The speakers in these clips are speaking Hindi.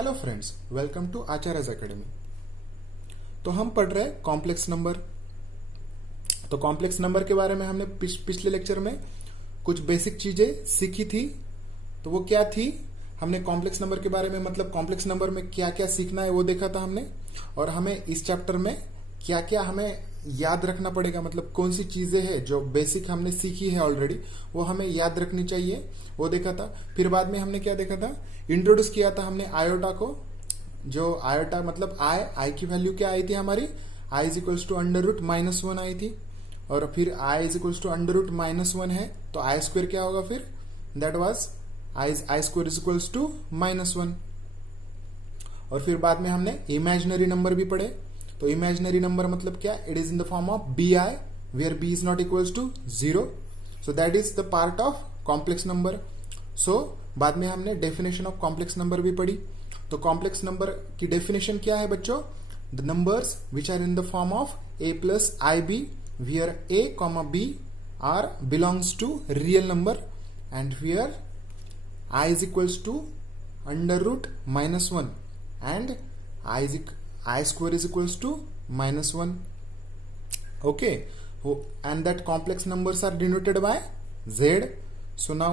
Hello friends, welcome to Acharya's academy. तो हम पढ़ रहे हैं कॉम्प्लेक्स नंबर। तो कॉम्प्लेक्स नंबर के बारे में हमने पिछले लेक्चर में कुछ बेसिक चीजें सीखी थी। तो वो क्या थी, हमने कॉम्प्लेक्स नंबर के बारे में मतलब कॉम्प्लेक्स नंबर में क्या क्या सीखना है वो देखा था हमने। और हमें इस चैप्टर में क्या क्या हमें याद रखना पड़ेगा, मतलब कौन सी चीजें हैं जो बेसिक हमने सीखी है ऑलरेडी वो हमें याद रखनी चाहिए, वो देखा था। फिर बाद में हमने क्या देखा था, इंट्रोड्यूस किया था हमने आयोटा को। जो आयोटा मतलब आई की वैल्यू क्या आई थी हमारी, i is equals to under root minus one i थी। और फिर i is equals to under root minus one है तो आई स्क्वायर क्या होगा, फिर that was i square is equals to minus one. और फिर बाद में हमने इमेजिनरी नंबर भी पढ़े। तो इमेजिनरी नंबर मतलब क्या, it is in the form of b i where b is not equals to zero, so that is the part of complex number. So बाद में हमने डेफिनेशन ऑफ कॉम्प्लेक्स नंबर भी पढ़ी। तो कॉम्प्लेक्स नंबर की डेफिनेशन क्या है बच्चों, the numbers which are in the form of a plus i b where a comma b are belongs to real number and where i is equals to under root minus one and I square is equals to minus 1. Okay, and that complex numbers are denoted by z. So now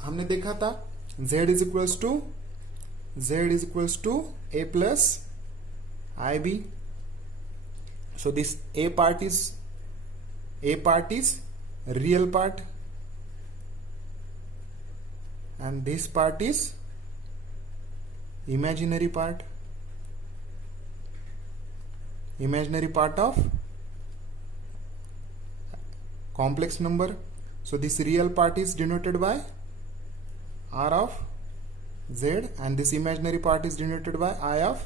हमने देखा था z is equals to a plus ib. So this a part is real part and this part is imaginary part of complex number. So this real part is denoted by r of z and this imaginary part is denoted by I of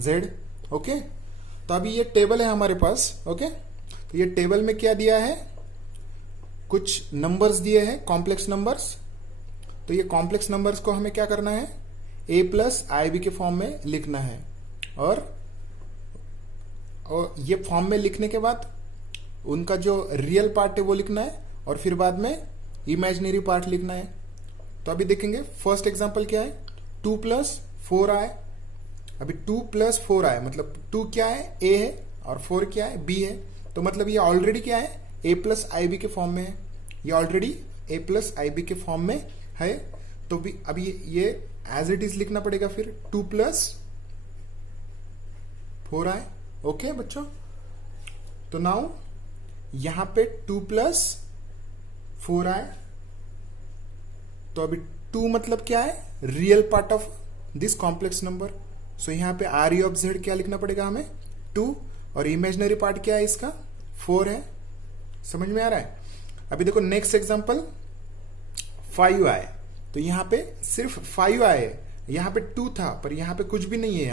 z. Okay, तो अभी ये टेबल है हमारे पास। ओके, तो ये टेबल में क्या दिया है, कुछ नंबर्स दिए हैं कॉम्प्लेक्स नंबर्स। तो ये कॉम्प्लेक्स नंबर्स को हमें क्या करना है, a प्लस आई बी के फॉर्म में लिखना है। और ये फॉर्म में लिखने के बाद उनका जो रियल पार्ट है वो लिखना है और फिर बाद में इमेजिनरी पार्ट लिखना है। तो अभी देखेंगे फर्स्ट एग्जांपल क्या है, 2 प्लस 4i। अभी 2 प्लस 4i मतलब 2 क्या है, a है, और 4 क्या है, b है। तो मतलब ये ऑलरेडी क्या है, a प्लस आई बी के फॉर्म में है। ये already a plus i b के फॉर्म में है। तो भी अभी ये एज इट इज लिखना पड़ेगा फिर 2 प्लस 4i। ओके बच्चों, तो नाउ यहां पे 2 प्लस 4i। तो अभी 2 मतलब क्या है, real part of this complex number. So यहां पे आर ई ऑफ जेड क्या लिखना पड़ेगा हमें, 2, और इमेजिनरी पार्ट क्या है इसका, 4 है। समझ में आ रहा है। अभी देखो नेक्स्ट एग्जांपल 5i। तो यहां पे सिर्फ 5i है, यहाँ पे 2 था पर यहाँ पे कुछ भी नहीं है।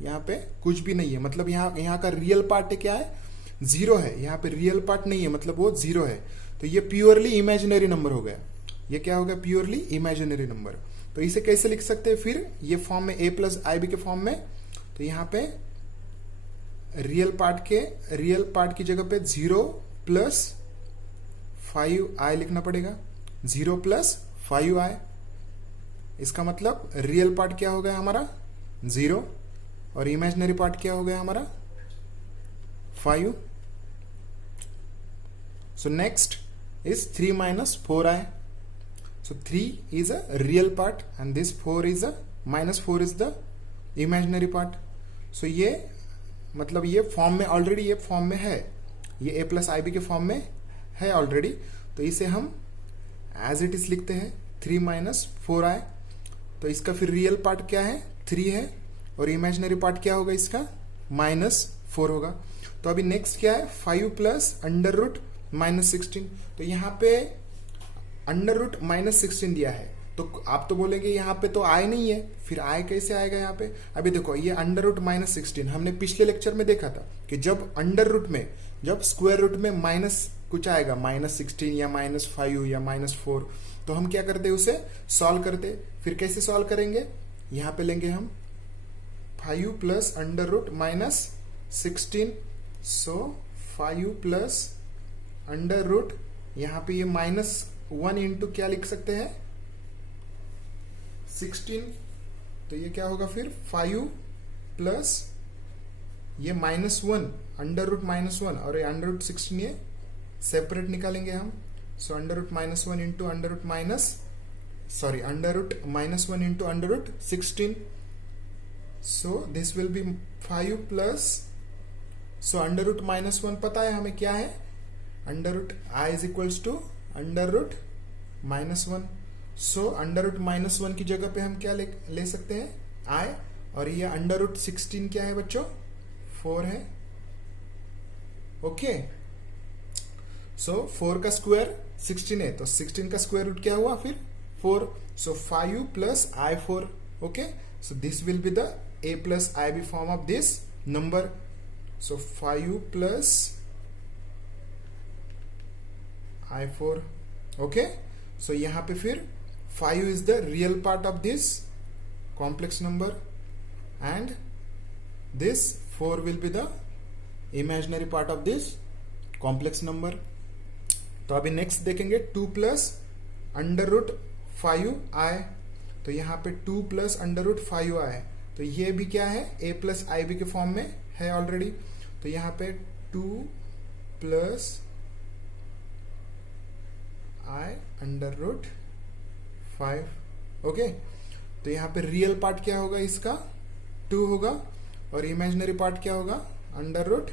यहाँ पे कुछ भी नहीं है, मतलब यहाँ का रियल पार्ट है क्या है, 0 है। यहाँ पे रियल पार्ट नहीं है मतलब वो 0 है। तो ये प्योरली इमेजिनरी नंबर हो गया। ये क्या हो गया, प्योरली इमेजिनरी नंबर। तो इसे कैसे लिख सकते हैं फिर, ये फॉर्म में a प्लस आई बी के फॉर्म में। तो यहाँ पे रियल पार्ट की जगह पे 0 प्लस 5i लिखना पड़ेगा, 0 प्लस 5i। इसका मतलब रियल पार्ट क्या हो गया हमारा, 0, और इमेजिनरी पार्ट क्या हो गया हमारा, 5। So next is 3 minus 4i। So 3 is a real part and this 4 is a minus 4 is the imaginary part. So ये मतलब ये फॉर्म में ऑलरेडी, ये फॉर्म में है, ये a प्लस आई बी के फॉर्म में है ऑलरेडी। तो इसे हम एज इट इज लिखते हैं 3 माइनस 4i। तो इसका फिर रियल पार्ट क्या है, 3 है, और इमेजिनरी पार्ट क्या होगा इसका, -4 होगा। तो अभी नेक्स्ट क्या है, 5 प्लस अंडर रूट माइनस 16। तो यहाँ पे अंडर रूट माइनस 16 दिया है। तो आप तो बोलेंगे यहाँ पे तो आई नहीं है, फिर आई कैसे आएगा यहाँ पे। अभी देखो ये अंडर रूट माइनस 16 हमने पिछले लेक्चर में देखा था कि जब अंडर रूट में, जब स्क्वायर रूट में माइनस कुछ आएगा, -16 या -5 या -4, तो हम क्या करते हैं, उसे सॉल्व करते। फिर कैसे सॉल्व करेंगे, यहां पे लेंगे हम 5 प्लस अंडर रूट माइनस 16। सो 5 प्लस अंडर रूट, यहां पे ये -1 इंटू क्या लिख सकते हैं, 16 तो ये क्या होगा फिर 5 प्लस ये -1 अंडर रूट -1 और ये अंडर रूट 16 ये सेपरेट निकालेंगे हम. So under root -1 into under root under root -1 into under root 16. So this will be 5 plus, so under root -1 पता है हमें क्या है, under root i is equals to under root -1. So under root -1 की जगह पे हम क्या ले सकते हैं, आई, और ये अंडर रूट 16 क्या है बच्चों, 4 है. ओके, सो 4 का स्क्वायर 16 है, तो 16 का स्क्वायर रूट क्या हुआ फिर 4. सो 5 plus I 4. Okay, so this will be the a plus ib form of this number. So 5 plus i4. Okay, so यहाँ पे फिर 5 is the real part of this complex number and this 4 will be the imaginary part of this complex number. तो अभी नेक्स्ट देखेंगे 2 प्लस अंडर रूट 5i. तो यहाँ पे 2 प्लस अंडर रूट 5i, तो ये भी क्या है, a प्लस आई बी के फॉर्म में है ऑलरेडी. तो यहाँ पे 2 प्लस आई अंडर रूट 5. ओके, तो यहाँ पे रियल पार्ट क्या होगा इसका, 2 होगा, और इमेजिनरी पार्ट क्या होगा, अंडर रूट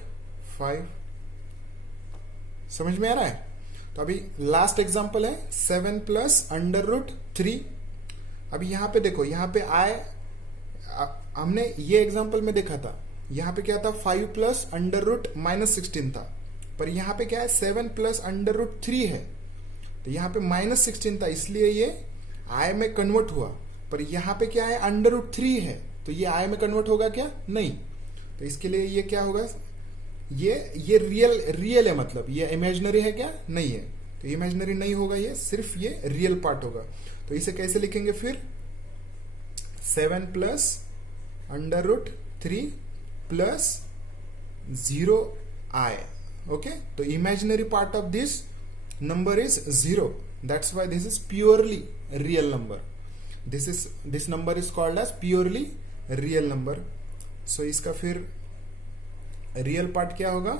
5. समझ में आ रहा है. तो अभी लास्ट एग्जांपल है 7 प्लस अंडर रूट 3. अभी यहाँ पे देखो, यहाँ पे हमने ये एग्जांपल में देखा था, यहाँ पे क्या था, 5 प्लस अंडर रूट -16 था, पर यहाँ पे क्या है, 7 प्लस अंडर रूट 3 है. तो यहाँ पे -16 था, इसलिए ये आई में कन्वर्ट हुआ, पर यहाँ पे क्या है, अंडर रूट 3 है, तो ये आई में कन्वर्ट होगा क्या, नहीं. तो इसके लिए ये क्या होगा, ये रियल है, मतलब ये इमेजिनरी है क्या, नहीं है. तो इमेजिनरी नहीं होगा, ये सिर्फ ये रियल पार्ट होगा. तो इसे कैसे लिखेंगे फिर, 7 plus under root 3 plus 0i. Okay, तो imaginary part of this number is 0. That's why this is purely real number. This number is called as purely real number. So इसका फिर रियल पार्ट क्या होगा,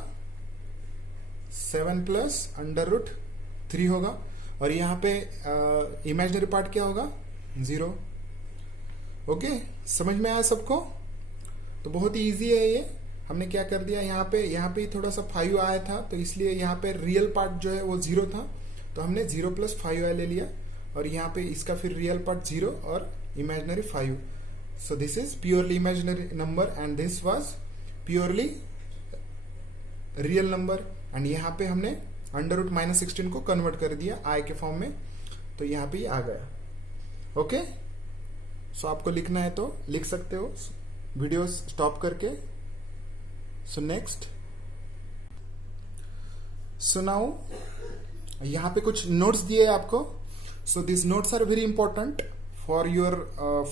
7 प्लस अंडर रूट 3 होगा, और यहाँ पे इमेजिनरी पार्ट क्या होगा, 0. ओके, समझ में आया सबको. तो बहुत ही इजी है ये. हमने क्या कर दिया, यहाँ पे थोड़ा सा 5 आया था, तो इसलिए यहाँ पे रियल पार्ट जो है वो 0 था, तो हमने 0 प्लस 5i ले लिया, और यहाँ पे इसका फिर रियल पार्ट 0 और imaginary 5. So this is purely imaginary number and this was purely real number. And यहाँ पे हमने अंडर रूट -16 को कन्वर्ट कर दिया आई के फॉर्म में, तो यहाँ पे आ गया. ओके, सो आपको लिखना है तो लिख सकते हो वीडियो स्टॉप करके. सो नेक्स्ट, सो नाउ यहाँ पे कुछ नोट्स दिए आपको. So this notes are very important for your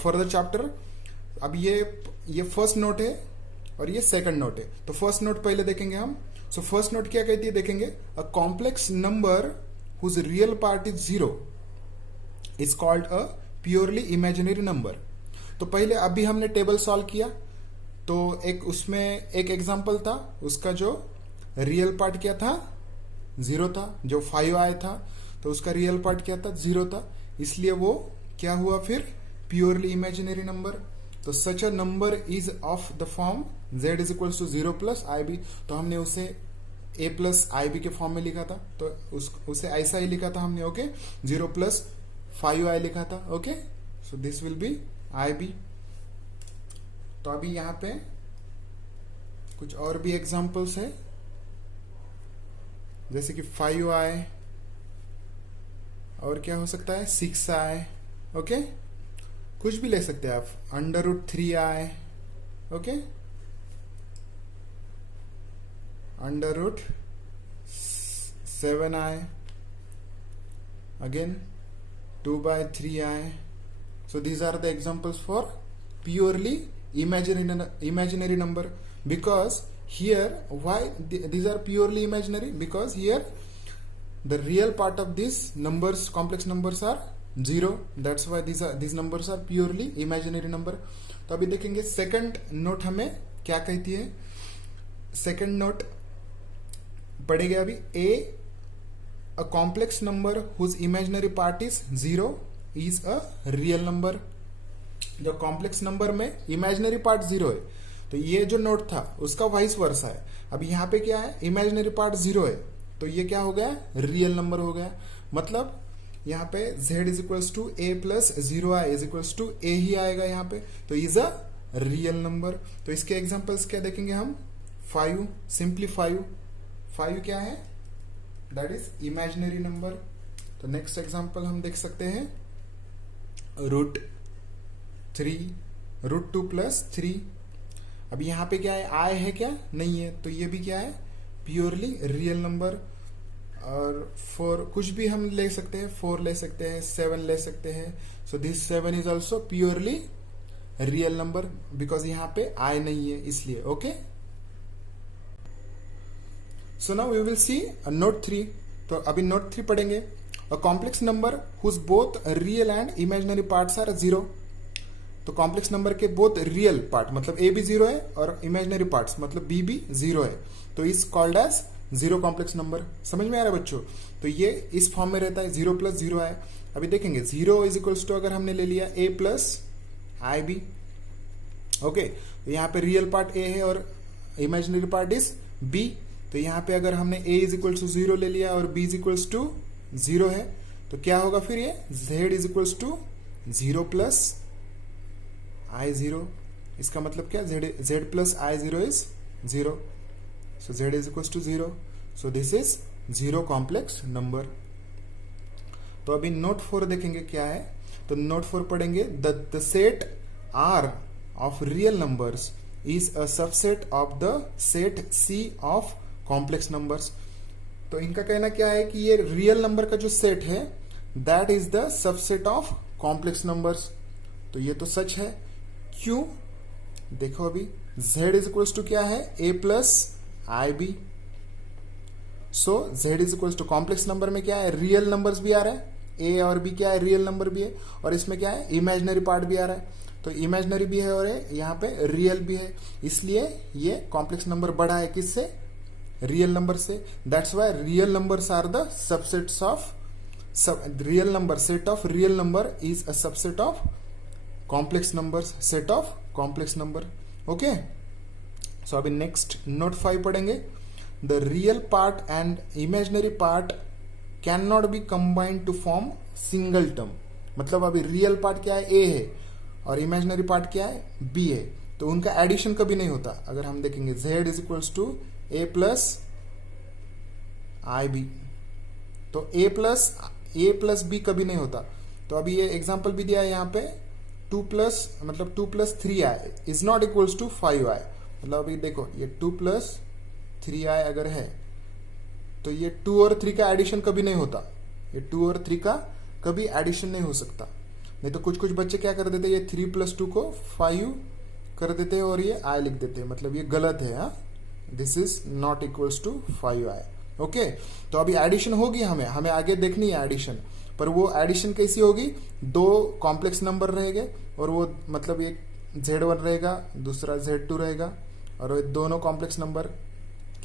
further chapter. अब ये फर्स्ट नोट है और ये सेकंड नोट है. तो फर्स्ट नोट पहले देखेंगे हम. सो फर्स्ट नोट क्या कहती है देखेंगे, a complex number whose real part is 0 is called a purely imaginary number. तो पहले अभी हमने टेबल सॉल्व किया, तो उसमें एक एग्जांपल था, उसका जो रियल पार्ट क्या था, 0 था. जो 5 आया था, तो उसका रियल पार्ट क्या था, 0 था, इसलिए वो क्या हुआ फिर, प्योरली इमेजिनरी नंबर. तो such a number is of the form z is equal to 0 plus i b. तो हमने उसे a प्लस आई बी के फॉर्म में लिखा था, तो उसे ऐसा ही लिखा था हमने. ओके, 0 प्लस 5i लिखा था. Okay, so this will be i b. तो अभी यहाँ पे कुछ और भी एग्जांपल्स है, जैसे कि 5i, और क्या हो सकता है, 6i. ओके, कुछ भी ले सकते हैं आप, under root 3i. Okay, under root 7i, again 2/3i. So these are the examples for purely imaginary number. Because here, why these are purely imaginary? Because here the real part of these numbers, complex numbers, are 0, that's why these numbers are purely imaginary number. तो अभी देखेंगे सेकंड नोट हमें क्या कहती है. सेकंड नोट पढ़ेंगे अभी. a complex number whose imaginary part is 0 is a real number. जो कॉम्प्लेक्स नंबर में इमेजिनरी पार्ट 0 है, तो ये जो नोट था उसका वाइस वर्सा है. अब यहाँ पे क्या है, इमेजिनरी पार्ट 0 है, तो ये क्या हो गया, रियल नंबर हो गया. मतलब यहाँ पे z is equals to a plus 0i is equals to a ही आएगा यहाँ पे, तो इज अ रियल नंबर. तो इसके एग्जांपल्स क्या देखेंगे हम. 5, सिंपली 5 क्या है, दैट इज इमेजिनरी नंबर. तो नेक्स्ट एग्जांपल हम देख सकते हैं √2 प्लस 3. अब यहाँ पे क्या है, आय है क्या, नहीं है, तो ये भी क्या है, प्योरली रियल नंबर. और 4 कुछ भी हम ले सकते हैं, 4 ले सकते हैं, 7 ले सकते हैं. So this 7 is also purely real number because यहाँ पे आय नहीं है इसलिए. Okay, so now we will see note 3. तो अभी नोट 3 पढ़ेंगे. A complex number whose both real and imaginary parts are 0. तो कॉम्प्लेक्स नंबर के बोथ रियल पार्ट मतलब ए भी 0 है और इमेजिनरी पार्ट्स मतलब बी भी 0 है, तो is called as 0 complex number. समझ में आ रहा है बच्चों. तो ये इस फॉर्म में रहता है, 0 प्लस 0 है. अभी देखेंगे 0 इज इक्वल्स टू अगर हमने ले लिया a plus i b. Okay, तो यहाँ पे रियल पार्ट a है और इमेजिनरी पार्ट इज b. तो यहाँ पे अगर हमने a इज इक्वल्स टू 0 ले लिया और b इज इक्वल्स टू 0 है, तो क्या होगा फिर ये z is equals to 0 plus I0. इसका मतलब क्या, z plus I0 is 0. So z is equals to 0. So this is 0 complex number. तो अभी नोट 4 देखेंगे क्या है. तो नोट 4 पढ़ेंगे. The set R of real numbers is a subset of the set C of complex numbers. तो इनका कहना क्या है कि ये रियल नंबर का जो सेट है that is the subset of complex numbers. तो ये तो सच है. क्यों, देखो अभी z इज इक्वल्स टू क्या है, a plus i b. So z is equals to complex number में क्या है, रियल नंबर्स भी आ रहा है, a और b क्या है, रियल नंबर भी है, और इसमें क्या है, इमेजिनरी पार्ट भी आ रहा है. तो इमेजिनरी भी है और यहाँ पे रियल भी है, इसलिए ये कॉम्प्लेक्स नंबर बड़ा है किससे, रियल नंबर से. That's why real numbers are the subsets of real number. Set of real number is a subset of complex numbers, set of complex number. Okay, so अभी नेक्स्ट नोट 5 पढ़ेंगे. The real part and imaginary part can not be combined to form single term. मतलब अभी रियल पार्ट क्या है, a है, और इमेजिनरी पार्ट क्या है, b है, तो उनका एडिशन कभी नहीं होता. अगर हम देखेंगे z is equals to a plus i b, तो a प्लस b कभी नहीं होता. तो अभी ये एग्जाम्पल भी दिया है यहाँ पे, 2 plus 3i is not equals to 5i. मतलब अभी देखो ये 2 प्लस 3i अगर है तो ये 2 और 3 का एडिशन कभी नहीं होता. ये 2 और 3 का कभी एडिशन नहीं हो सकता. नहीं तो कुछ बच्चे क्या कर देते, ये 3 प्लस 2 को 5 कर देते हैं और ये i लिख देते हैं, मतलब ये गलत है. हाँ, this is not equals to 5i. Okay, तो अभी एडिशन होगी, हमें आगे देखनी है एडिशन. पर वो एडिशन कैसी होगी, 2 कॉम्प्लेक्स नंबर रहेंगे और वो मतलब एक z1 रहेगा, दूसरा z2 रहेगा, और वो दोनों कॉम्प्लेक्स नंबर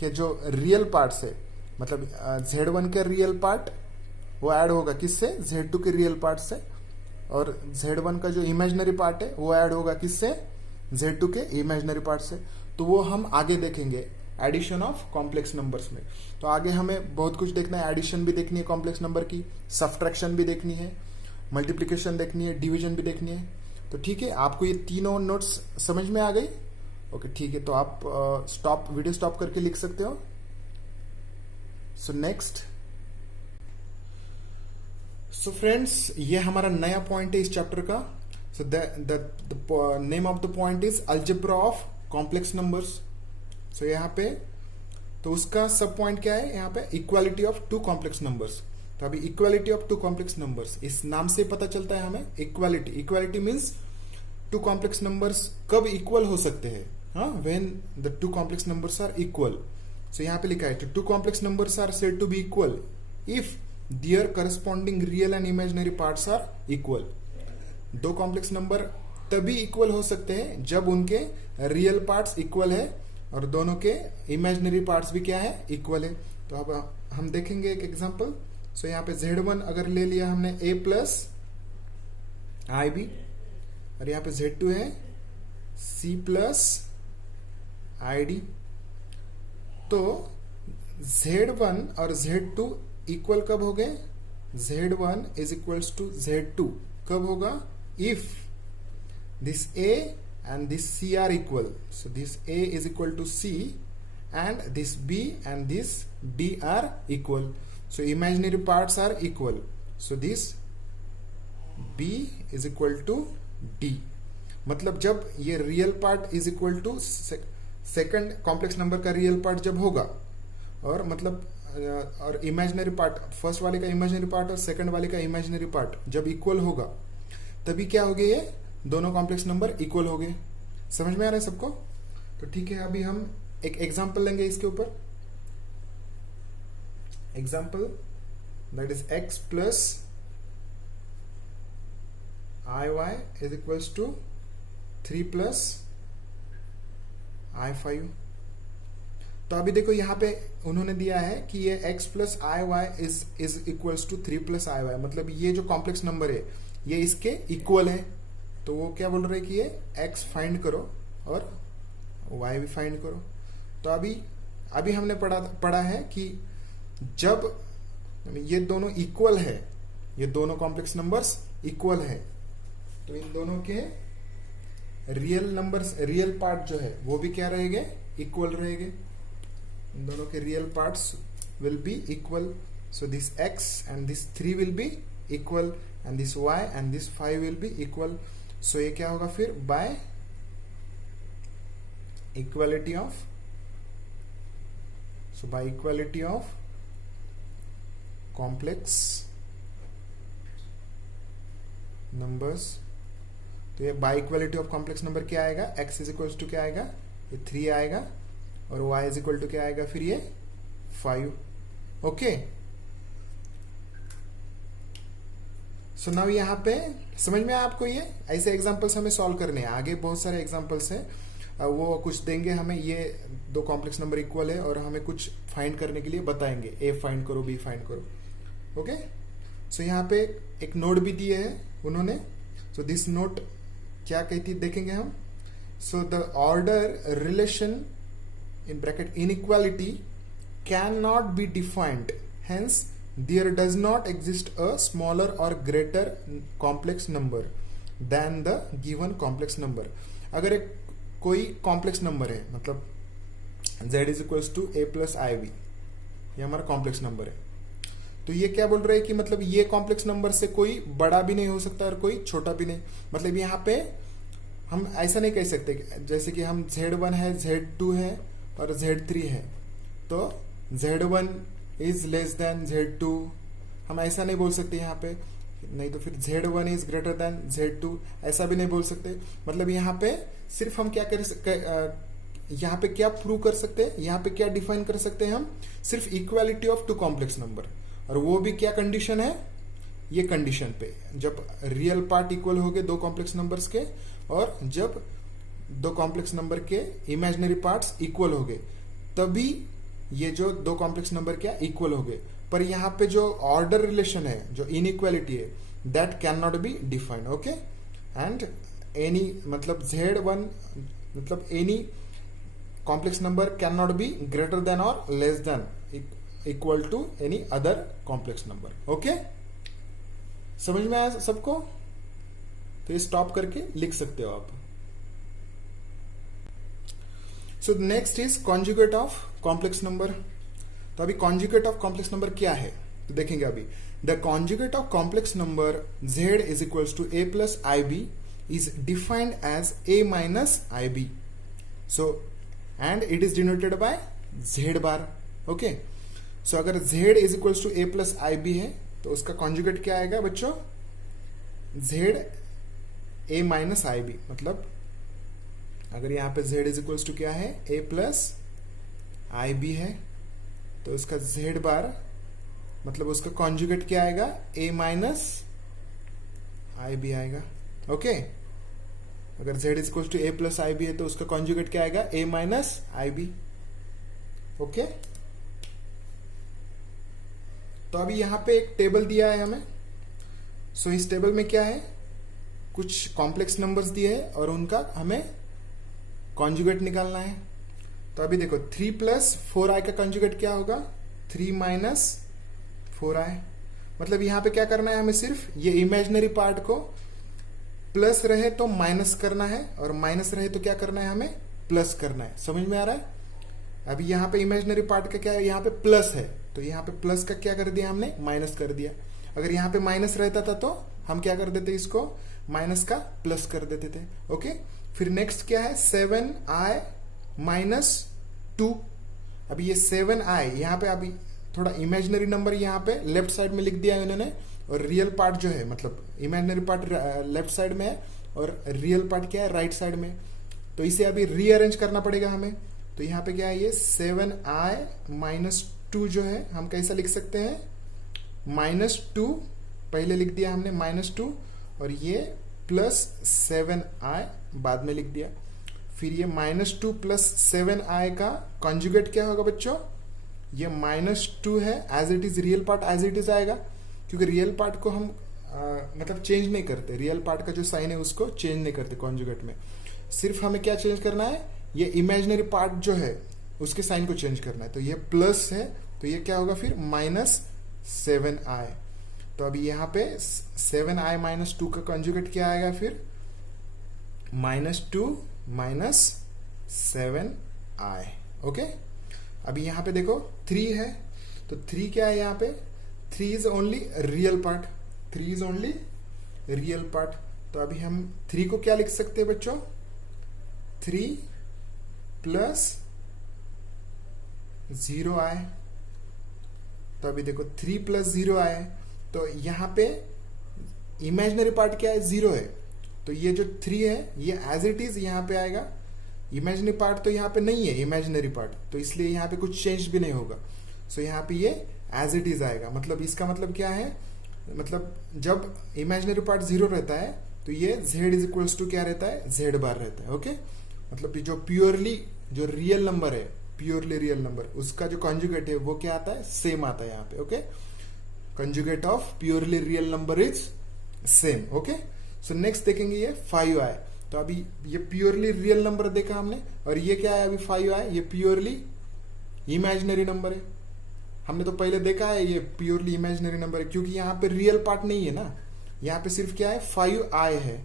के जो रियल पार्ट्स है, मतलब z1 के रियल पार्ट वो ऐड होगा किससे, z2 के रियल पार्ट से, और z1 का जो इमेजिनरी पार्ट है वो ऐड होगा किससे, z2 के इमेजिनरी पार्ट से. तो वो हम आगे देखेंगे एडिशन ऑफ कॉम्प्लेक्स नंबर्स में. तो आगे हमें बहुत कुछ देखना है, एडिशन भी देखनी है कॉम्प्लेक्स नंबर की, सब्ट्रैक्शन भी देखनी है, मल्टीप्लिकेशन देखनी है, डिवीजन भी देखनी है. तो ठीक है, आपको ये तीनों नोट्स समझ में आ गई. ओके, ठीक है, तो आप वीडियो स्टॉप करके लिख सकते हो. सो नेक्स्ट, सो फ्रेंड्स, ये हमारा नया पॉइंट है इस चैप्टर का. So the name of the point is algebra of complex numbers. So यहाँ पे तो उसका सब पॉइंट क्या है, यहाँ पे इक्वालिटी ऑफ 2 कॉम्प्लेक्स नंबर्स. तो अभी इक्वालिटी ऑफ 2 कॉम्प्लेक्स नंबर्स, इस नाम से पता चलता है हमें इक्वालिटी मीन्स 2 कॉम्प्लेक्स नंबर्स कब इक्वल हो सकते हैं. हाँ, when the 2 complex numbers are equal. So यहाँ पे लिखा है 2 complex numbers are said to be equal if their corresponding real and imaginary parts are equal. दो कॉम्प्लेक्स नंबर तभी इक्वल हो सकते हैं जब उनके रियल पार्ट्स इक्वल है और दोनों के इमेजिनरी पार्ट्स भी क्या है, इक्वल है। तो अब हम देखेंगे एक एग्जांपल। सो यहाँ पे Z1 अगर ले लिया हमने a प्लस आई बी, और यहाँ पे Z2 है c प्लस आई डी। तो Z1 और Z2 इक्वल कब हो गए? Z1 is equals to Z2 कब होगा? If this A and this C are equal. So this A is equal to C and this B and this D are equal. So imaginary parts are equal. So this B is equal to D. मतलब जब ये real part is equal to second complex number का रियल पार्ट जब होगा, और मतलब और इमेजिनरी पार्ट, फर्स्ट वाले का इमेजिनरी पार्ट और सेकंड वाले का इमेजिनरी पार्ट जब इक्वल होगा, तभी क्या हो गया, ये दोनों कॉम्प्लेक्स नंबर इक्वल हो गए। समझ में आ रहा है सबको? तो ठीक है, अभी हम एक एग्जांपल लेंगे इसके ऊपर। Example that is x plus i y is equals to 3 plus i 5। तो अभी देखो यहाँ पे उन्होंने दिया है कि ये x plus i y is equals to 3 plus i y, मतलब ये जो कॉम्प्लेक्स नंबर है ये इसके इक्वल है। तो वो क्या बोल रहे हैं कि ये x फाइंड करो और y भी फाइंड करो। तो अभी हमने पढ़ा है कि जब ये दोनों इक्वल है, ये दोनों कॉम्प्लेक्स नंबर्स इक्वल है, तो इन दोनों के रियल नंबर्स, रियल पार्ट जो है वो भी क्या रहेंगे, इक्वल रहेंगे। इन दोनों के real parts will be equal. So this x and this 3 will be equal and this y and this 5 will be equal. So ये क्या होगा फिर, by equality of, so by equality of complex numbers. तो ये by equality of complex number क्या आएगा, x इज इक्वल टू क्या आएगा, ये 3 आएगा, और y इज इक्वल टू क्या आएगा फिर ये 5। ओके, सो नाउ यहाँ पे समझ में आया आपको? ये ऐसे एग्जांपल्स हमें सॉल्व करने हैं। आगे बहुत सारे एग्जांपल्स हैं, वो कुछ देंगे हमें, ये दो कॉम्प्लेक्स नंबर इक्वल है और हमें कुछ फाइंड करने के लिए बताएंगे, a फाइंड करो, b फाइंड करो। ओके, सो यहाँ पे एक नोट भी दिए है उन्होंने। सो दिस नोट क्या कहती देखेंगे हम। So the order relation in bracket inequality cannot be defined, hence there does not exist a smaller or greater complex number than the given complex number। अगर एक कोई कॉम्प्लेक्स नंबर है, मतलब z is equals to a plus i b, ये हमारा कॉम्प्लेक्स नंबर है, तो ये क्या बोल रहे हैं कि मतलब ये कॉम्प्लेक्स नंबर से कोई बड़ा भी नहीं हो सकता और कोई छोटा भी नहीं। मतलब यहाँ पे हम ऐसा नहीं कह सकते जैसे कि हम z1 है, z2 है और Z3 है, तो Z1 is less than Z2, हम ऐसा नहीं बोल सकते यहाँ पे। नहीं तो फिर Z1 is greater than Z2, ऐसा भी नहीं बोल सकते। मतलब यहाँ पे सिर्फ हम क्या कर सकते, यहाँ पे क्या प्रूव कर सकते हैं, यहाँ पे क्या डिफाइन कर सकते हैं हम, सिर्फ equality of two complex number. और वो भी क्या कंडीशन है, ये कंडीशन पे जब रियल पार्ट इक्वल हो गए दो कॉम्प्लेक्स नंबर्स के, और जब दो कॉम्प्लेक्स नंबर के इमेजिनरी पार्ट्स इक्वल हो गए, तभी ये जो दो कॉम्प्लेक्स नंबर क्या इक्वल हो गए। पर यहाँ पे जो ऑर्डर रिलेशन है, जो इनइक्वालिटी है, that can not be defined. Okay, and any मतलब Z1 मतलब any complex number can not be greater than और less than equal to any other complex number. Okay, समझ में आया सबको? तो ये स्टॉप करके लिख सकते हो आप। सो next is conjugate of complex number. तो अभी कॉन्जुगेट ऑफ कॉम्प्लेक्स नंबर क्या है तो देखेंगे अभी। The conjugate of complex number z is equals to a plus i b is defined as a minus i b. So and it is denoted by z bar. Okay, so अगर z is equals to a plus i b है तो उसका कॉन्जुगेट क्या आएगा बच्चों, z a minus i b. मतलब अगर यहाँ पे z इज इक्वल्स टू क्या है, a प्लस आई बी है, तो उसका z बार मतलब उसका कॉन्जुगेट क्या आएगा, a माइनस आई बी आएगा। ओके, अगर z is equal to a plus i b है तो उसका कॉन्जुगेट क्या आएगा, a minus i b. Okay, तो अभी यहां पे एक टेबल दिया है हमें। सो इस टेबल में क्या है, कुछ कॉम्प्लेक्स नंबर्स दिए हैं और उनका हमें कॉन्जुगेट निकालना है। तो अभी देखो 3 प्लस 4i का कॉन्जुगेट क्या होगा, 3 माइनस 4i। मतलब यहां पे क्या करना है, हमें सिर्फ ये इमेजिनरी पार्ट को प्लस रहे तो माइनस करना है और माइनस रहे तो क्या करना है, हमें प्लस करना है। समझ में आ रहा है? अभी यहाँ पे इमेजिनरी पार्ट का क्या है, यहाँ पे प्लस है तो यहाँ पे प्लस का क्या कर दिया हमने, माइनस कर दिया। अगर यहाँ पे माइनस रहता था तो हम क्या कर देते, इसको माइनस का प्लस कर देते थे। ओके, फिर नेक्स्ट क्या है, 7i माइनस 2। अभी ये 7i यहाँ पे अभी थोड़ा इमेजिनरी नंबर यहाँ पे लेफ्ट साइड में लिख दिया है इन्होंने, और रियल पार्ट जो है मतलब इमेजिनरी पार्ट लेफ्ट साइड में है और रियल पार्ट क्या है, राइट साइड में। तो इसे अभी रीअरेंज करना पड़ेगा हमें। तो यहाँ पे क्या है, ये 7i माइनस 2 जो है हम कैसा लिख सकते हैं, माइनस 2 पहले लिख दिया हमने -2 और ये प्लस 7i बाद में लिख दिया। फिर ये -2 प्लस 7i का कॉन्जुगेट क्या होगा बच्चों, ये -2 है, as it is real part as it is आएगा, क्योंकि रियल पार्ट को हम मतलब चेंज नहीं करते, रियल पार्ट का जो साइन है उसको चेंज नहीं करते कॉन्जुगेट में। सिर्फ हमें क्या चेंज करना है, ये इमेजिनरी पार्ट जो है उसके साइन को चेंज करना है। तो ये प्लस है तो ये क्या होगा फिर -7i। तो अभी यहाँ पे 7i माइनस 2 का कॉन्जुगेट क्या आएगा फिर, -2 माइनस 7i। ओके, अभी यहाँ पे देखो 3 है तो 3 क्या है यहाँ पे, 3 is only real part, 3 is only real part. तो अभी हम 3 को क्या लिख सकते हैं बच्चों, 3 प्लस 0i। तो अभी देखो 3 प्लस 0i, तो यहां पे इमेजिनरी पार्ट क्या है, 0 है, तो ये जो 3 है ये एज इट इज यहां पे आएगा। इमेजिनरी पार्ट तो यहां पे नहीं है, इमेजिनरी पार्ट, तो इसलिए यहां पे कुछ चेंज भी नहीं होगा। सो यहां पे ये एज इट इज आएगा। मतलब इसका मतलब क्या है, मतलब जब इमेजिनरी पार्ट 0 रहता है तो ये z इज इक्वल्स टू क्या रहता है, z बार रहता है। ओके, मतलब जो प्योरली जो रियल नंबर है, प्योरली रियल नंबर, उसका जो कॉन्जुगेट है वो क्या आता है, सेम आता है यहाँ पे। Okay, conjugate of purely real number is same. okay, so next देखेंगे ये 5i। तो अभी ये प्योरली रियल नंबर देखा हमने, और ये क्या है अभी 5i, ये प्योरली इमेजिनरी नंबर है। हमने तो पहले देखा है ये प्योरली इमेजिनरी नंबर है, क्योंकि यहाँ पे रियल पार्ट नहीं है ना, यहाँ पे सिर्फ क्या है 5i है।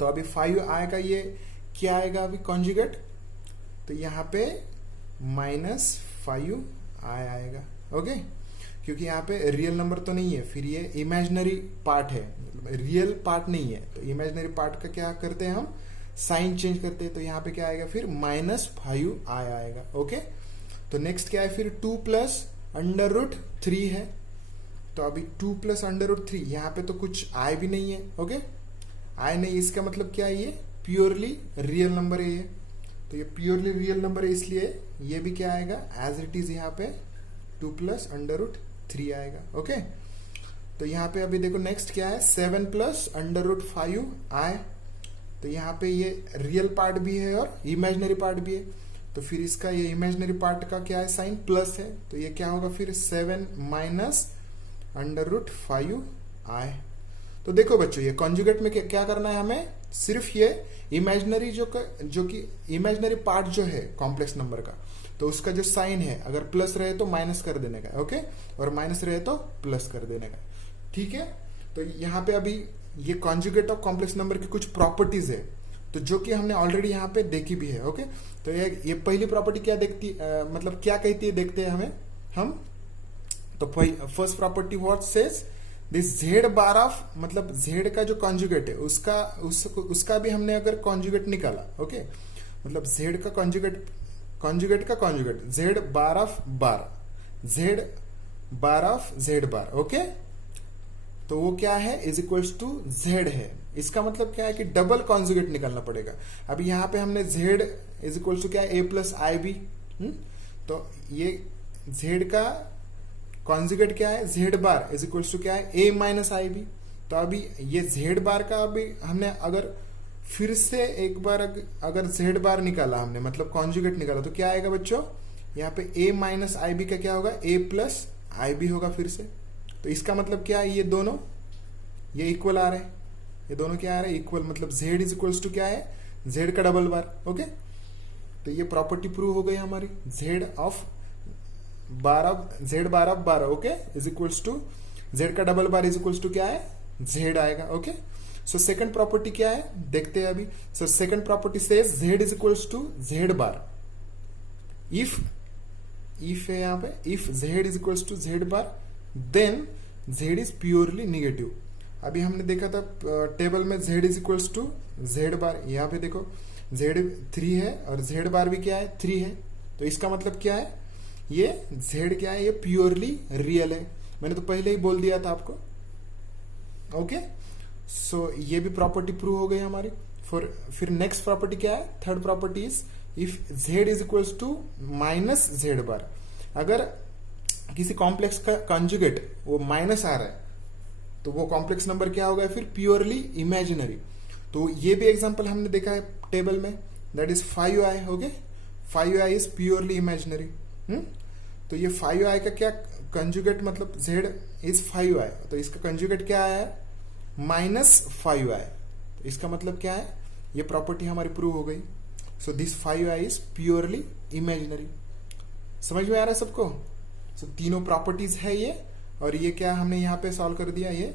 तो अभी 5i का ये क्या आएगा अभी कॉन्जुगेट, तो यहाँ पे -5i आएगा। ओके, क्योंकि यहाँ पे रियल नंबर तो नहीं है, फिर ये इमेजिनरी पार्ट है, रियल पार्ट नहीं है, तो इमेजिनरी पार्ट का क्या करते हैं हम, साइन चेंज करते हैं। तो यहाँ पे क्या आएगा फिर -5i आएगा। ओके, तो नेक्स्ट क्या है फिर 2 प्लस √3 है। तो अभी 2 प्लस √3, यहाँ पे तो कुछ i भी नहीं है। ओके, i नहीं, इसका मतलब क्या है, ये प्योरली रियल नंबर है ये। तो ये प्योरली रियल नंबर है, इसलिए ये भी क्या आएगा एज इट इज, यहाँ पे 2 प्लस √3 आएगा। ओके, तो यहाँ पे अभी देखो नेक्स्ट क्या है, 7 प्लस √5i। तो यहाँ पे ये रियल पार्ट भी है और इमेजिनरी पार्ट भी है, तो फिर इसका ये इमेजिनरी पार्ट का क्या है, साइन प्लस है, तो ये क्या होगा फिर 7 माइनस √5i। तो देखो बच्चों, ये कॉन्जुगेट में क्या करना है हमें, सिर्फ ये इमेजिनरी जो कि इमेजिनरी पार्ट जो है कॉम्प्लेक्स नंबर का, तो उसका जो साइन है अगर प्लस रहे तो माइनस कर देने का। ओके, और माइनस रहे तो प्लस कर देने का। ठीक है, तो यहाँ पे अभी ये कॉन्जुगेट ऑफ कॉम्प्लेक्स नंबर की कुछ प्रॉपर्टीज है, तो जो कि हमने ऑलरेडी यहाँ पे देखी भी है। ओके, तो ये पहली प्रॉपर्टी क्या देखती मतलब क्या कहती है, देखते हैं हम तो first property what says this z bar of, मतलब z का जो कॉन्जुगेट है उसका भी हमने अगर कॉन्जुगेट निकाला, ओके, मतलब z का कॉन्जुगेट का conjugate z bar of bar, z bar of z bar. Okay, तो वो क्या है, इज इक्वल्स टू z है। इसका मतलब क्या है कि डबल कॉन्जुगेट निकालना पड़ेगा। अभी यहाँ पे हमने z इज इक्वल्स टू क्या है, a प्लस आई बी। तो ये z का कॉन्जुगेट क्या है, z bar is equals to क्या है, ए माइनस आई बी। तो अभी ये जेड बार का अभी हमने अगर फिर से एक बार अगर जेड बार निकाला हमने, मतलब कॉन्जुगेट निकाला, तो क्या आएगा बच्चों, यहाँ पे ए माइनस आई बी का क्या होगा, ए प्लस आई बी होगा फिर से। तो इसका मतलब क्या है, ये दोनों ये इक्वल आ रहे हैं, ये दोनों क्या आ रहे हैं, इक्वल, मतलब जेड इज इक्वल्स टू क्या है, जेड का डबल बार। ओके, तो ये प्रॉपर्टी प्रूव हो गई हमारी, z of z bar of 12 okay is equals to z का double bar is equals to क्या है, जेड आएगा। ओके, सो सेकंड प्रॉपर्टी क्या है देखते हैं अभी। So second property says Z is equals to Z bar if है यहाँ पे, if Z is equals to Z bar then Z is purely negative. अभी हमने देखा था टेबल में Z is equals to Z bar, यहाँ पे देखो जेड 3 है और जेड बार भी क्या है, 3 है। तो इसका मतलब क्या है, ये जेड क्या है, ये प्योरली रियल है। मैंने तो पहले ही बोल दिया था आपको। ओके, सो ये भी प्रॉपर्टी प्रूव हो गई हमारी। फिर नेक्स्ट प्रॉपर्टी क्या है, third property is if Z is equals to minus Z bar. अगर किसी कॉम्प्लेक्स का कंजुगेट वो माइनस आ रहा है तो वो कॉम्प्लेक्स नंबर क्या होगा, फिर प्योरली इमेजिनरी। तो ये भी एग्जांपल हमने देखा है टेबल में, that is 5i। Okay, 5i is purely imaginary. तो ये 5i का क्या कंजुगेट, मतलब z इज 5i, तो इसका कंजुगेट क्या आया है, माइनस 5i। तो इसका मतलब क्या है, ये प्रॉपर्टी हमारी प्रूव हो गई। So this 5i is purely imaginary. समझ में आ रहा है सबको। सो तीनों प्रॉपर्टीज है ये, और ये क्या हमने यहाँ पे सॉल्व कर दिया, ये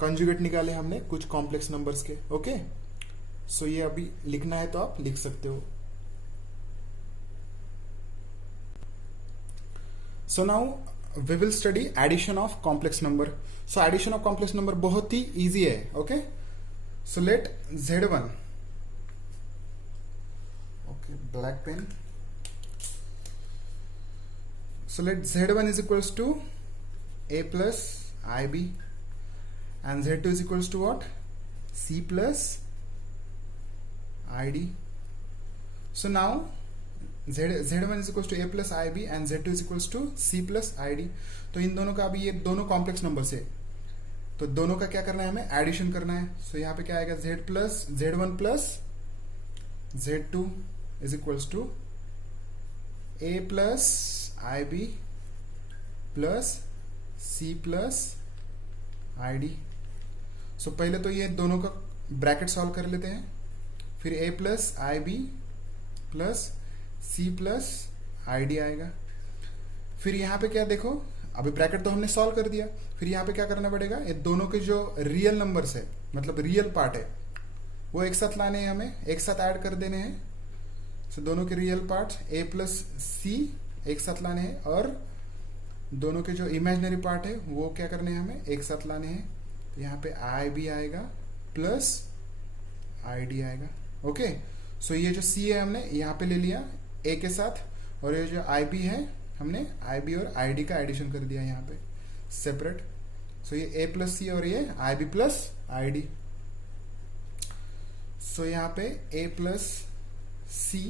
कंजुगेट निकाले हमने कुछ कॉम्प्लेक्स नंबर्स के। ओके, सो ये अभी लिखना है तो आप लिख सकते हो। So now we will study addition of complex number. So addition of complex number बहुत ही इजी है। Okay, so let Z1, okay black pen, so let Z1 is equals to A plus IB and Z2 is equals to what, C plus ID. So now Z1 is equals to A plus IB and Z2 is equals to C plus ID. तो इन दोनों का अभी ये दोनों कॉम्प्लेक्स नंबर है, तो दोनों का क्या करना है, हमें एडिशन करना है। सो यहाँ पे क्या आएगा, Z1 plus Z2 is equals to A plus IB plus C plus ID। सो पहले तो ये दोनों का ब्रैकेट सॉल्व कर लेते हैं, फिर A plus IB plus C plus ID आएगा। फिर यहाँ पे क्या देखो, अभी ब्रैकेट तो हमने सॉल्व कर दिया, फिर यहाँ पे क्या करना पड़ेगा, ये दोनों के जो रियल नंबर्स है, मतलब रियल पार्ट है, वो एक साथ लाने हैं, हमें एक साथ ऐड कर देने हैं। सो दोनों के real part A plus C एक साथ लाने हैं, और दोनों के जो इमेजिनरी पार्ट है वो क्या करने हैं, हमें एक साथ लाने हैं। तो यहाँ पे IB आएगा प्लस ID आएगा। ओके, सो ये जो C है हमने यहाँ पे ले लिया A के साथ, और ये जो IB है हमने IB और ID का एडिशन कर दिया यहाँ पे सेपरेट। सो ये A प्लस C और ये IB प्लस ID। सो यहाँ पे A प्लस C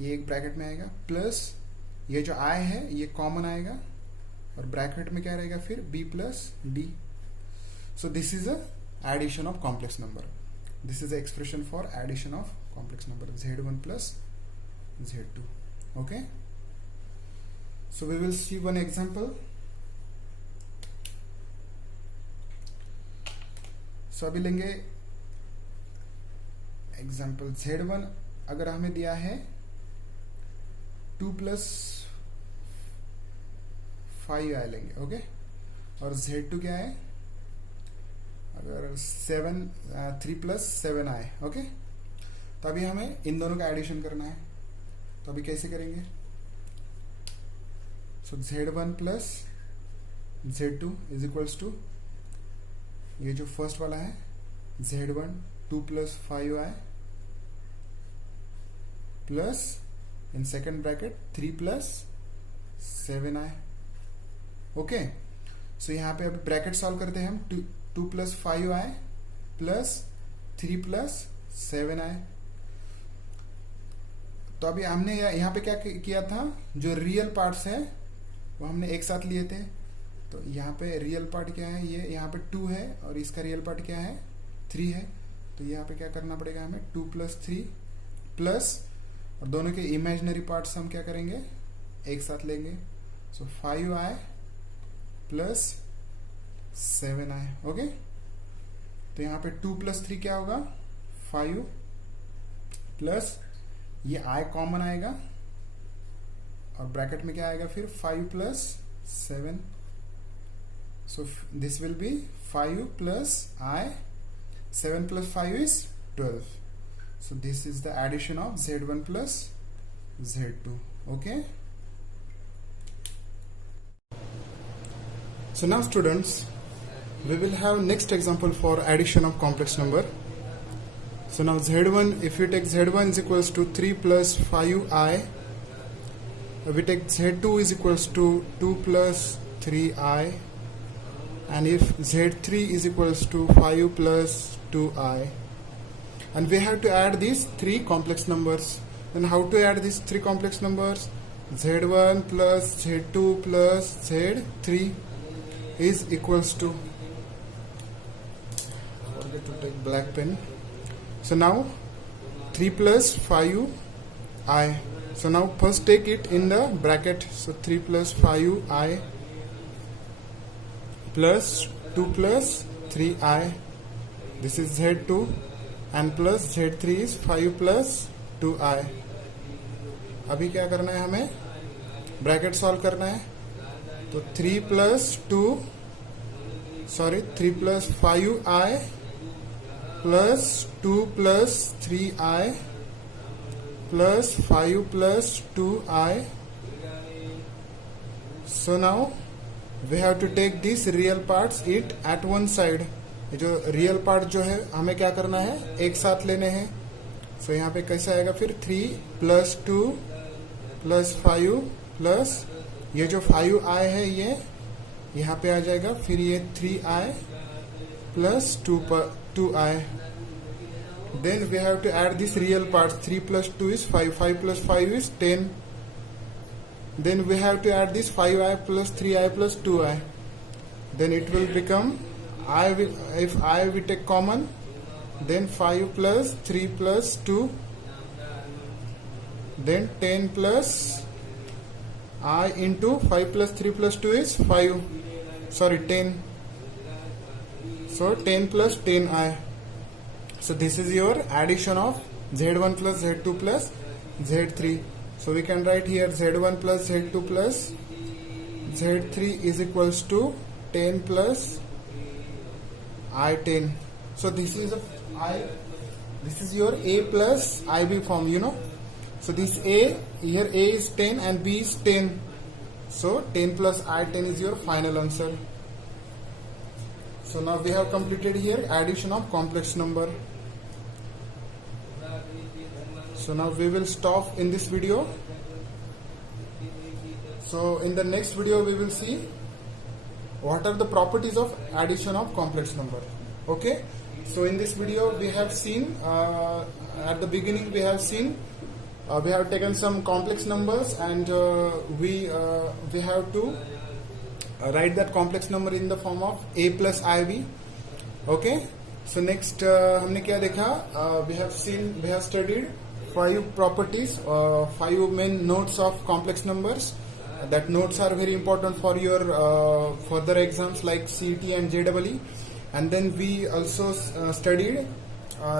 ये एक ब्रैकेट में आएगा, प्लस ये जो I है ये कॉमन आएगा, और ब्रैकेट में क्या रहेगा फिर B plus D। So this is a addition of complex number, this is a expression for addition of complex number Z1 plus Z2। Okay, so we will see one example. So अभी लेंगे एग्जांपल Z1, अगर हमें दिया है 2 प्लस 5i लेंगे। ओके, और Z2 क्या है, अगर 3 प्लस 7i। ओके, तो अभी हमें इन दोनों का एडिशन करना है, तो अभी कैसे करेंगे। So Z1 plus Z2 is equals to, ये जो फर्स्ट वाला है Z1 2 plus 5i plus in second bracket 3 plus 7i। Okay, so यहाँ पे अभी ब्रैकेट सॉल्व करते हैं हम, 2 plus 5i plus 3 plus 7i। तो अभी हमने यहाँ पे क्या किया था, जो रियल पार्ट्स है वो हमने एक साथ लिए थे। तो यहाँ पे रियल पार्ट क्या है, ये यहाँ पे 2 है और इसका रियल पार्ट क्या है 3 है। तो यहाँ पे क्या करना पड़ेगा हमें, 2 + 3 प्लस, और दोनों के इमेजिनरी पार्ट्स हम क्या करेंगे एक साथ लेंगे। सो 5i प्लस 7i। ओके, तो यहाँ पे 2 + 3 क्या होगा 5 प्लस ये i कॉमन आएगा और ब्रैकेट में क्या आएगा फिर 5 + 7। सो this will be 5 + i, 7 + 5 is 12. So this is the addition of Z1 plus Z2. Okay. So now students, we will have next example for addition of complex number. So now Z1, if you take Z1 is equals to 3 plus 5i, we take Z2 is equals to 2 plus 3i, and if Z3 is equals to 5 plus 2i, and we have to add these three complex numbers. Then how to add these three complex numbers? Z1 plus Z2 plus Z3 is equals to, forget to take black pen. So now 3 plus 5i. So now first take it in the bracket. So 3 plus 5i plus 2 plus 3i. This is Z2. And plus Z3 is 5 plus 2i. अभी क्या करना है, हमें ब्रैकेट सॉल्व करना है। तो 3 plus 5i plus 2 plus 3i plus 5 plus 2i. So now we have to take these real parts it at one side. जो रियल पार्ट जो है हमें क्या करना है एक साथ लेने हैं। सो यहाँ पे कैसा आएगा फिर 3 + 2 + 5 प्लस ये जो 5i है ये यहाँ पे आ जाएगा, फिर ये 3i plus 2i. Then we have to add this real part. 3 plus 2 is 5. 5 plus 5 is 10. Then we have to add this 5i plus 3i plus 2i. Then it will become if I we take common, then 5 plus 3 plus 2, then 10 plus I into 5 plus 3 plus 2 is 10. So 10 plus 10i. So this is your addition of Z1 plus Z2 plus Z3. So we can write here Z1 plus Z2 plus Z3 is equals to 10 plus I10. So this is your A plus IB form, you know. So this A, here A is 10 and B is 10. So 10 plus I10 is your final answer. So now we have completed here addition of complex number. So now we will stop in this video. So in the next video we will see what are the properties of addition of complex number. Okay. So in this video we have seen at the beginning we have taken some complex numbers and we have to write that complex number in the form of A plus IB. Okay. So next हमने क्या देखा? We have studied 5 properties, 5 main notes of complex numbers. That notes are very important for your further exams like CET and JEE. And then we also studied.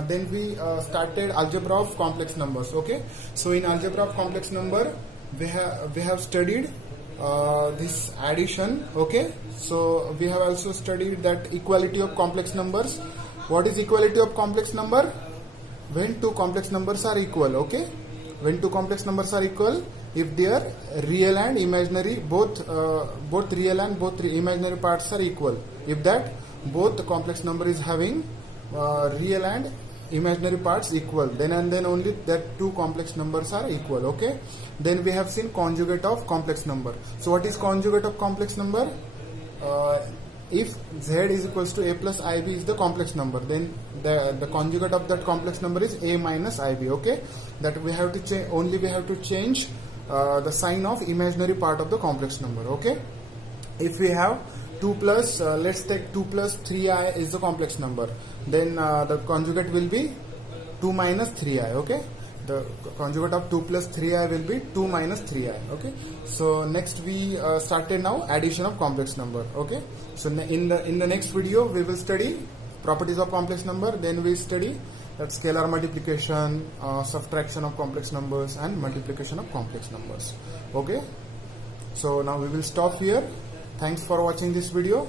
Then we started algebra of complex numbers. Okay. So in algebra of complex number, we have studied this addition. Okay. So we have also studied that equality of complex numbers. What is equality of complex number? When two complex numbers are equal. Okay. When two complex numbers are equal, if their real and imaginary both real and both imaginary parts are equal. If that both the complex number is having real and imaginary parts equal, then and then only that two complex numbers are equal. Okay. Then we have seen conjugate of complex number. So what is conjugate of complex number? if z is equals to a plus ib is the complex number, then the conjugate of that complex number is a minus ib. Okay, that we have to change, only we have to change the sign of imaginary part of the complex number. Okay, if we have 2 plus let's take 2 plus 3i is the complex number, then the conjugate will be 2 minus 3i. Okay, the conjugate of 2 plus 3i will be 2 minus 3i. Okay, so next we started now addition of complex number. Okay, so in the next video we will study properties of complex number, then we study that scalar multiplication, subtraction of complex numbers, and multiplication of complex numbers. Okay, so now we will stop here. Thanks for watching this video.